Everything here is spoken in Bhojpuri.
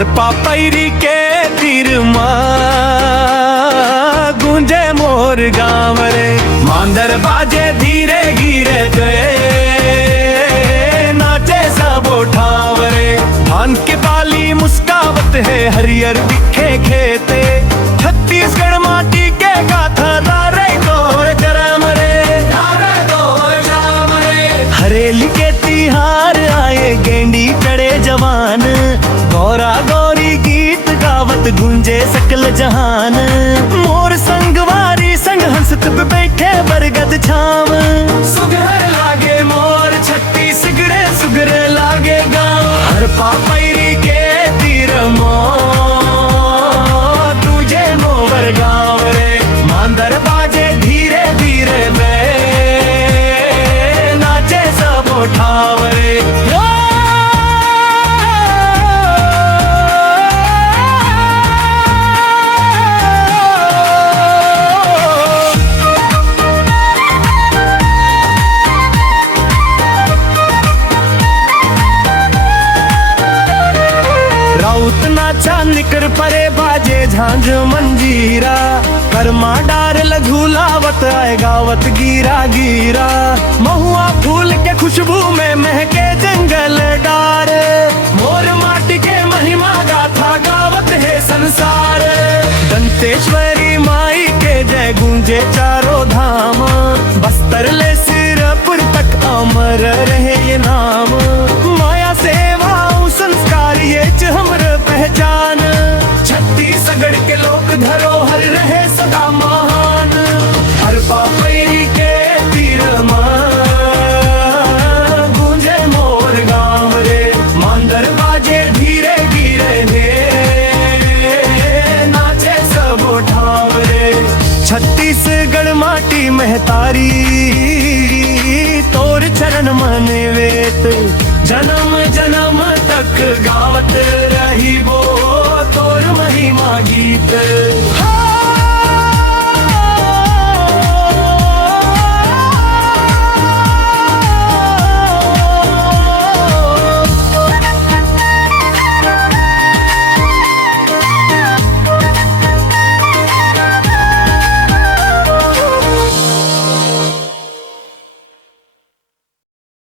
हर पापैरी के तीर गूंजे मोर गाँव रे। मांदर बाजे धीरे गिरे नाचे सब ठाव रे। धान के बाली मुस्कावत है हरियर दिखे खेते। छत्तीसगढ़ माटी के गाथा दारे तोर जरम रे, दारे तोर जरम रे। हरेली के तिहार आए गेंडी चढ़े जवान। गौरा गौरी गीत गावत गूंजे सकल जहान। मोर संगवारी संग हंसत पे बैठे बरगद छाव। सुघर लागे मोर छत्तीसगढ़ सुघर लागे गाँव। हर पापैरी के तीर तुझे मोर गाँव रे। मांदर बाजे धीरे धीरे नाचे सब ठाव रे। राउत नाचा निकर परे बाजे झांझ मंजीरा। कर्मा डार लघु लावत आए गावत गीरा गीरा। महुआ फूल के खुशबू में महके जंगल डार। मोर माटी के महिमा गाथा गावत है संसार। दंतेश्वरी माई के जय गूंजे चारों धाम। बस्तर ले सिरपुर तक अमर रहे ये नाम। माया सेवा संस्कार ये हमर पहचान। छत्तीसगढ़ के लोक धरोहर रहे सदा महान। हर पापैरी के तीर गूंजे मोर गाँव रे। मांदर बाजे धीरे गिरे नाचे सब ठाव रे। छत्तीसगढ़ माटी महतारी तोर चरण मने वेत। जन्म जन्म तक गावत रही वो तोर महिमा गीत।